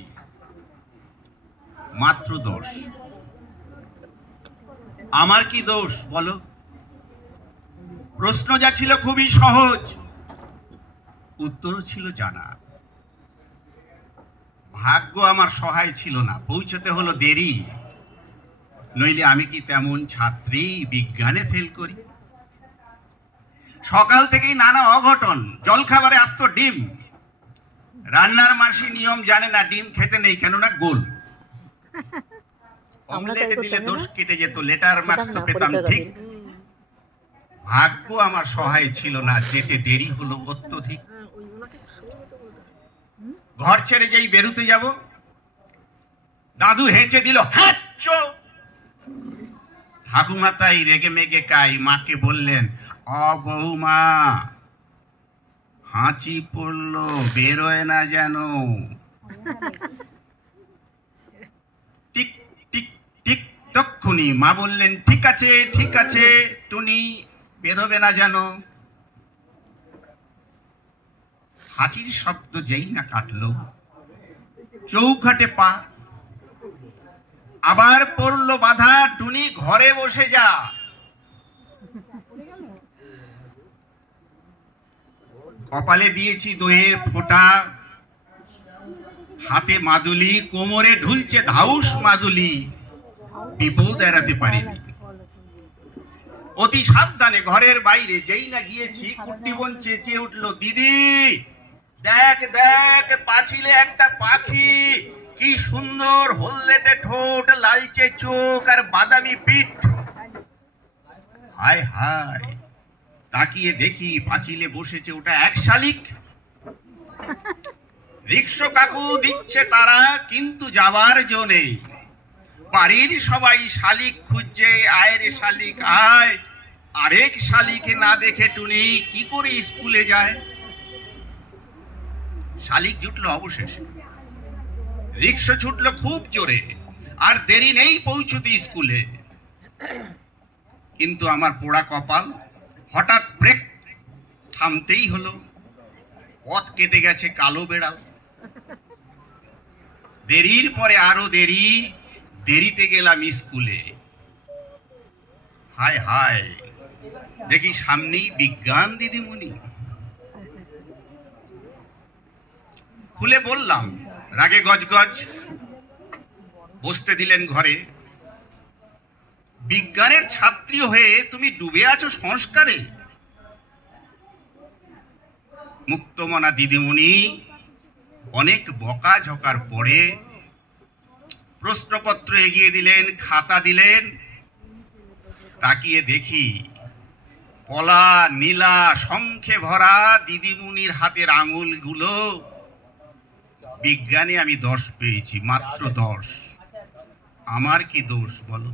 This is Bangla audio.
পেয়েছি মাত্র 10। আমার কি দোষ বলো? প্রশ্ন যা ছিল খুবই সহজ, উত্তরও ছিল জানা। ভাগ্য আমার সহায় ছিল না, পৌঁছতে হলো দেরি, নইলে আমি কি তেমন ছাত্রী বিজ্ঞানে ফেল করি। সকাল থেকেই নানা অঘটন, জলখাবারে আসতো ডিম, রান্নার মাসি নিয়ম জানে না ডিম খেতে নেই, কেননা গোল। অমলেটে দিলে দোষ কেটে যেত, লেটার মার্কস তো পেতাম ঠিক। ভাগ্য আমার সহায় ছিল না, যেতে দেরি হলো অত্যধিক। ঘর ছেড়ে যেই বেরুতে যাব, দাদু হেঁচে দিল, হাঁচো। ঠাকুমা তাই রেগে মেগে কাই মাকে বললেন, অ বৌমা, হাঁচি পড়লো, বেরোয় না যেন। টিক টিক টিক, তক্ষুনি মা বললেন, ঠিক আছে ঠিক আছে টুনি, বেরোবে না যেন। হাঁচির শব্দ যেই না কাটলো, চৌখাটে পা, আবার পড়লো বাধা, টুনি ঘরে বসে যা। কপালে দিয়েছি দইয়ের ফোঁটা, হাতে মাদুলি, কোমরে ঢুলছে ধাউস মাদুলি, বিপদ এড়াতে পারিনি। অতি সাবধানে ঘরের বাইরে যেই না গিয়েছি, কুট্টি বোন চেঁচিয়ে উঠলো, দিদি দেখ দেখ, পাঁচিলে একটা পাখি, কি সুন্দর, হলদেটে ঠোঁট, লালচে চোখ আর বাদামি পিঠ। হায় হায়, তাকিয়ে দেখি পাঁচিলে বসেছে ওটা এক শালিক। রিক্সা কাকু দিচ্ছে তারা, কিন্তু যাবার জো নেই। বাড়ির সবাই শালিক খুঁজছে, আয় রে শালিক আয়। আরেক শালিকে না দেখে টুনি কি করে স্কুলে যায়। শালিক জুটলো অবশেষে, রিক্সা ছুটলো খুব জোরে, আর দেরি নেই পৌঁছতে স্কুলে। কিন্তু আমার পোড়া কপাল, হঠাৎ ব্রেক, থামতেই হলো। পথ কেটে গেছে কালো বেড়াল। দেরির পরে আরো দেরি, দেরিতে গেলাম স্কুলে। হায় হায়, দেখি সামনেই বিজ্ঞান দিদিমণি। খুলে বললাম, রাগে গজগজ, বসতে দিলেন ঘরে। বিজ্ঞানের ছাত্রী হয়ে তুমি ডুবে আছো সংস্কারে। মুক্তমনা দিদিমণি অনেক বকাঝকার পরে প্রশ্নপত্র এগিয়ে দিলেন, খাতা দিলেন। তাকিয়ে দেখি পলা নীলা শঙ্খে ভরা দিদিমণির হাতের আঙুলগুলো। বিজ্ঞানে আমি 10 পেয়েছি, মাত্র 10। আমার কি দোষ বলো?